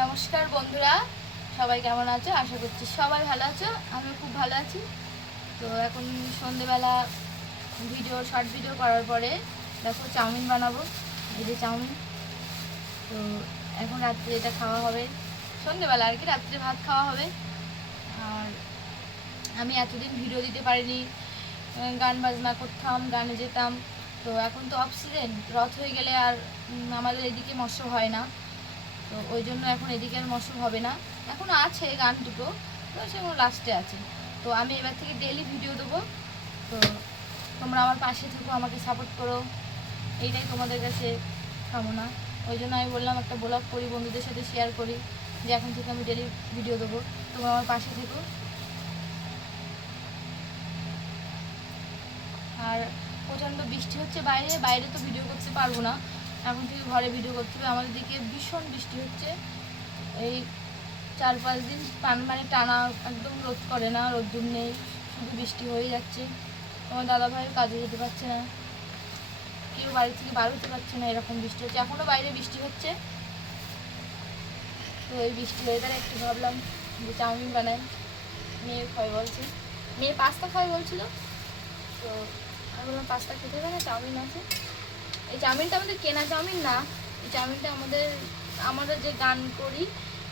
নমস্কার বন্ধুরা, সবাই কেমন আছো? আশা করছি সবাই ভালো আছো। আমিও খুব ভালো আছি। তো এখন সন্ধেবেলা শর্ট ভিডিও করার পরে দেখো চাউমিন বানাবো। এই যে চাউমিন। তো এখন রাত্রে এটা খাওয়া হবে, সন্ধেবেলা আর কি, রাত্রে ভাত খাওয়া হবে। আর আমি এতদিন ভিডিও দিতে পারিনি, গান বাজনা করতাম, গানে যেতাম। তো এখন তো অফ সিজন, রথ হয়ে গেলে আর আমাদের এদিকে মৎস্য হয় না। তো ওই জন্য এখন এদিকে আর মশব হবে না। এখনও আছে গান দুটো, তো সেগুলো লাস্টে আছে। তো আমি এবার থেকে ডেইলি ভিডিও দেবো। তো তোমরা আমার পাশে থেকো, আমাকে সাপোর্ট করো, এইটাই তোমাদের কাছে কামনা। ওই জন্য আমি বললাম একটা ব্লগ করি, বন্ধুদের সাথে শেয়ার করি যে এখন থেকে আমি ডেইলি ভিডিও দেবো, তোমরা আমার পাশে থেকো। আর প্রচণ্ড বৃষ্টি হচ্ছে বাইরে, বাইরে তো ভিডিও করতে পারবো না, এখন থেকে ঘরে ভিডিও করতে হবে। আমাদের দিকে ভীষণ বৃষ্টি হচ্ছে, এই 4-5 দিন মানে টানা একদম রোদ করে না, রোদ্দুর নেই, শুধু বৃষ্টি হয়ে যাচ্ছে। আমার দাদাভাই কাজে যেতে পারছে না, কেউ বাড়ি থেকে বার হতে পারছে না, এরকম বৃষ্টি হচ্ছে। এখনও বাইরে বৃষ্টি হচ্ছে। তো এই বৃষ্টি ওয়েদারে একটু ভাবলাম যে চাউমিন বানাই, মেয়ে খাবে বলছে, মেয়ে পাস্তা খাবে বলছিল। তো আমি বললাম পাস্তা খেতে হবে না, চাউমিন আছে। এই চাউমিনটা আমাদের কেনা চাউমিন না, এই চাউমিনটা আমরা যে গান করি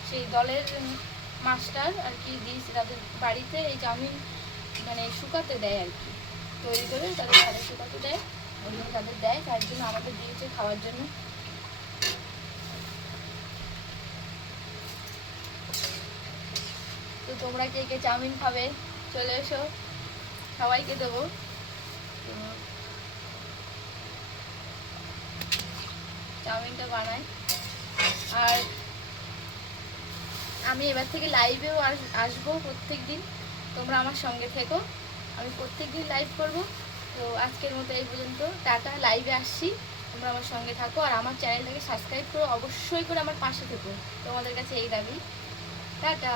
সেই দলের মাস্টার আর কি দিয়েছে তাদের বাড়িতে। এই চাউমিন মানে শুকাতে দেয় আর কি, তৈরি করে তাদের ঘরে শুকাতে দেয়, ওই জন্য তাদের দেয়, তার জন্য আমাদের দিয়েছে খাওয়ার জন্য। তো তোমরা কে কে চাউমিন খাবে চলে এসো, সবাইকে দেবো। তো চাউমিনটা বানাই। আর আমি এবার থেকে লাইভেও আসবো প্রত্যেক দিন, তোমরা আমার সঙ্গে থেকো, আমি প্রত্যেক দিন লাইভ করব। তো আজকের মতো এই পর্যন্ত, টাটা। লাইভে আসছি, তোমরা আমার সঙ্গে থাকো, আর আমার চ্যানেলটাকে সাবস্ক্রাইব করো, অবশ্যই করে আমার পাশে থেকো, তোমাদের কাছে এই দাবি। টাটা।